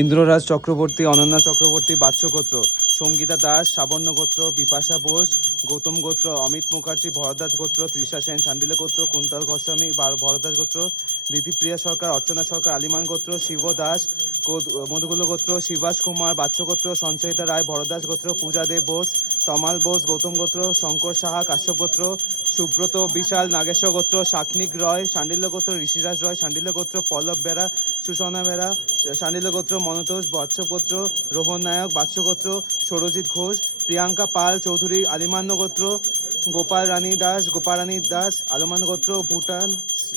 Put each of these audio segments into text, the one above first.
ইন্দ্ররাজ চক্রবর্তী, অনন্যা চক্রবর্তী বাৎস গোত্র, সঙ্গীতা দাস সাবর্ণ গোত্র, বিপাশা বোস গৌতম গোত্র, অমিত মুখার্জি ভরদ্বাজ গোত্র, তৃষা সেন শান্ডিল্য গোত্র, কুন্তল গোস্বামী ভরদ্বাজ গোত্র, দিতিপ্রিয়া সরকার অর্চনা সরকার আলিমান গোত্র, শিব দাস মধুকুল গোত্র, শিবাস কুমার বাৎস গোত্র, সঞ্চয়িতা রায় ভরদ্বাজ গোত্র, পূজা দেব বোস তমাল বোস গৌতম গোত্র, শঙ্কর সাহা কাশ্যপ গোত্র, সুব্রত বিশাল নাগেশ্বর গোত্র, শাকনিক রয় শান্ডিল্য গোত্র, ঋষিরাজ রয় শান্ডিল্য গোত্র, পল্লব বেরা সুষনা বেরা শান্ডিল্য গোত্র, মনতোষ বাৎস গোত্র, রোহন নায়ক বাৎস গোত্র, সৌরজিৎ ঘোষ, প্রিয়াঙ্কা পাল চৌধুরী আলিমান্য গোত্র, গোপাল রানী দাস আলিমান্য গোত্র, ভুটান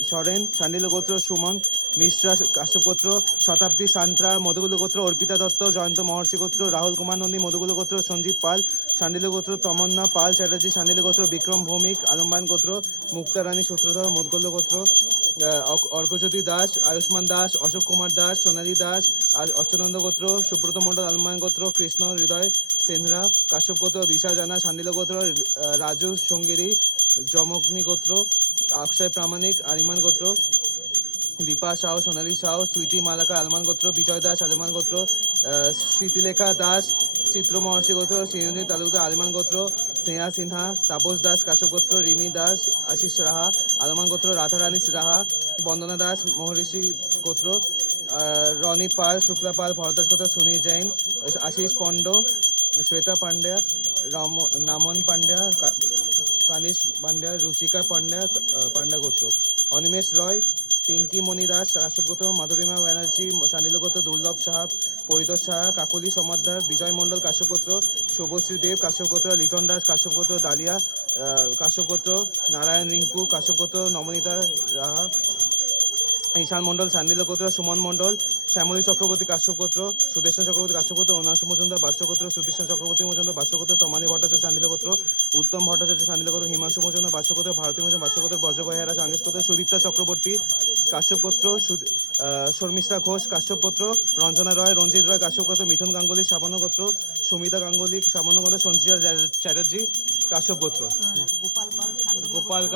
সরেন শান্ডিল্য গোত্র, সুমন মিশ্রা কাশ্যপ গোত্র, শতাব্দী সান্ত্রা মধুকুল গোত্র, অর্পিতা দত্ত জয়ন্ত মহর্ষি গোত্র, রাহুল কুমার নন্দী মধুকুল গোত্র, সঞ্জীব পাল শান্ডিল্য গোত্র, তমন্না পাল চ্যাটার্জি শান্ডিল্য গোত্র, বিক্রম ভৌমিক আলম্বান গোত্র, মুক্তা রানী সূত্রধর মধুকুল গোত্র, অর্কজ্যোতি দাস আয়ুষ্মান দাস, অশোক কুমার দাস, সোনালী দাস অচ্যুতানন্দ গোত্র, সুব্রত মণ্ডল আলম্বান গোত্র, কৃষ্ণ হৃদয় সেনহরা কাশ্যপ গোত্র, দিশা জানা শান্ডিল্য গোত্র, রাজু সঙ্গিরি জমগ্নি গোত্র, অক্ষয় প্রামাণিক আলিমান গোত্র, দীপা সাউ সোনালী সাউ, সুইটি মালাকার আলমান গোত্র, বিজয় দাস আলমান গোত্র, স্মৃতিলেখা দাস চিত্র মহর্ষি গোত্র, চিরঞ্জিত তালুকদার আলমান গোত্র, স্নেহা সিনহা তাপস দাস কাশ্যপ গোত্র, রিমি দাস আশিস রাহা আলমান গোত্র, রাধারানী রাহা বন্দনা দাস মহর্ষি গোত্র, রনি পাল শুক্লা পাল ভরদাস গোত্র, সুনীল জৈন আশিস পণ্ড, শ্বেতা পান্ড্যা নামন পান্ড্যা কানিশ পান্ড্যা, রুচিকা পান্ড্যা গোত্র, অনিমেষ রয় পিঙ্কি মণি দাস কাশ্যপ গোত্র, মাধুরিমা ব্যানার্জি শান্ডিল্য গোত্র, দুর্লভ সাহা পরিতোষ সাহা, কাকুলি সমাদ্দার বিজয় মণ্ডল কাশ্যপ গোত্র, শুভশ্রী দেব কাশ্যপ গোত্র, লিটন দাস কাশ্যপ গোত্র, ডালিয়া কাশ্যপ গোত্র, নারায়ণ রিঙ্কু কাশ্যপ গোত্র, নবনীতা রাহা ঈশান মণ্ডল শান্ডিল্য গোত্র, সুমন মণ্ডল শ্যামলী চক্রবর্তী কাশ্যপ গোত্র, সুদেশনা চক্রবর্তী কাশ্যপ গোত্র, অনাংশু মজুমদার বাস্য গোত্র, সুতীষ্ণা চক্রবর্তী মজুমদার বাস্য গোত্র, তমানী ভট্টাচার্য শান্ডিল্য গোত্র, উত্তম ভট্টাচার্য শান্ডিল্য গোত্র, হিমাংশু মজুমদার বাস্য গোত্র, ভারতী মজুমদার বাস্য গোত্র, বজ্রভয় হেরা সাংগেশ গোত্র, সুদীপ্তা চক্রবর্তী কাশ্যপ গোত্র, শর্মিষ্ঠা ঘোষ কাশ্যপ গোত্র, রঞ্জনা রয় রঞ্জিত রয় কাশ্যপ গোত্র, মিঠুন গাঙ্গুলি সাবর্ণ গোত্র, সুমিতা গাঙ্গুলি সাবর্ণ গোত্র, সঞ্চিতা চ্যাটার্জি কাশ্যপ গোত্র, গোপাল